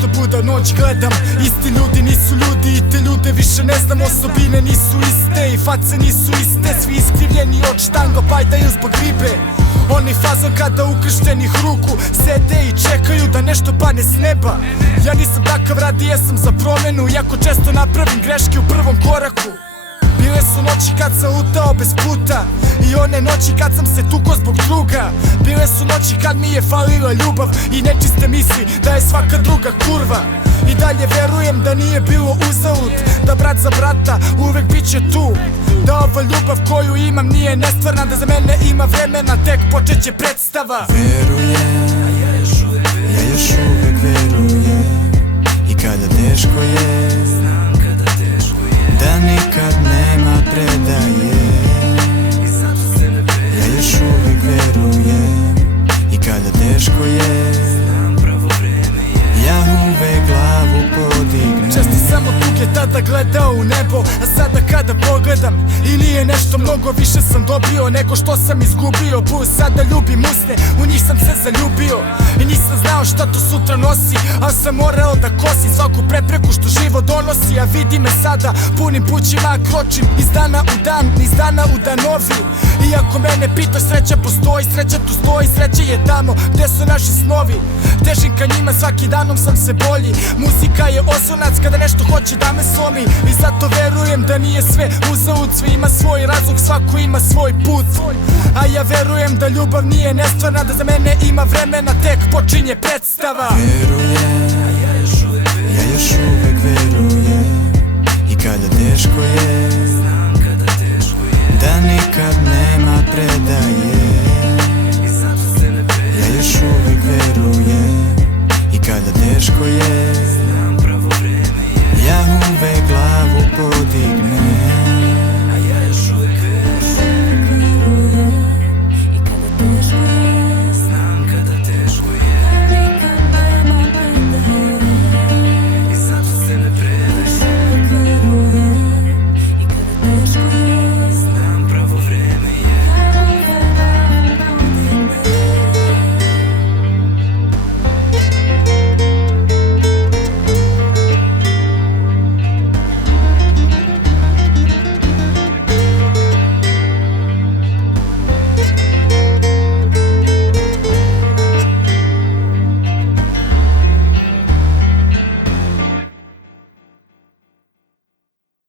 često buda noć gledam. Isti ljudi nisu ljudi i te ljude više ne znam. Osobine nisu iste i face nisu iste. Svi iskrivljeni od štanga pajdaju zbog ribe. Oni fazon kada ukrštenih ruku sede i čekaju da nešto padne s neba. Ja nisam takav, radije sam za promenu, iako često napravim greške u prvom koraku. Bile su noći kad sam lutao bez puta i one noći kad sam se tuko zbog druga. Bile su noći kad mi je falila ljubav i nečiste misli da je svaka druga kurva. I dalje verujem da nije bilo uzalud, da brat za brata uvek bit će tu. Da ova ljubav koju imam nije nestvarna, da za mene ima vremena, tek počeće predstava. Verujem, ja još uvek verujem. I kada teško je, da nikad nema predaje. Ja još uvek verujem. I kada teško je, ja uvek glavu podignem. Često sam od tuge tada gledao u nebo, a sada kada pogledam i nije nešto mnogo, više sam dobio nego što sam izgubio. Plus sada ljubim usne, u njih sam se zaljubio i nisam znao šta to sutra nosi, ali sam morao da kosim svaku prepreku što život donosi. A vidi me sada, punim pućima kročim iz dana u dan, iz dana u dan novi. Iako mene pitaš, sreća postoji, sreća tu stoji, sreća je tamo gde su naši snovi. Težim ka njima, svaki danom sam se bolji. Muzika je oslonac kada nešto hoće da me slomi. I zato verujem da nije sve uzalud, sve ima svoj razlog, svako ima svoj put. A ja verujem da ljubav nije nestvarna, da za mene ima vremena, tek počinje predstava. Verujem, ja još uvek verujem. I kada teško je, da nikad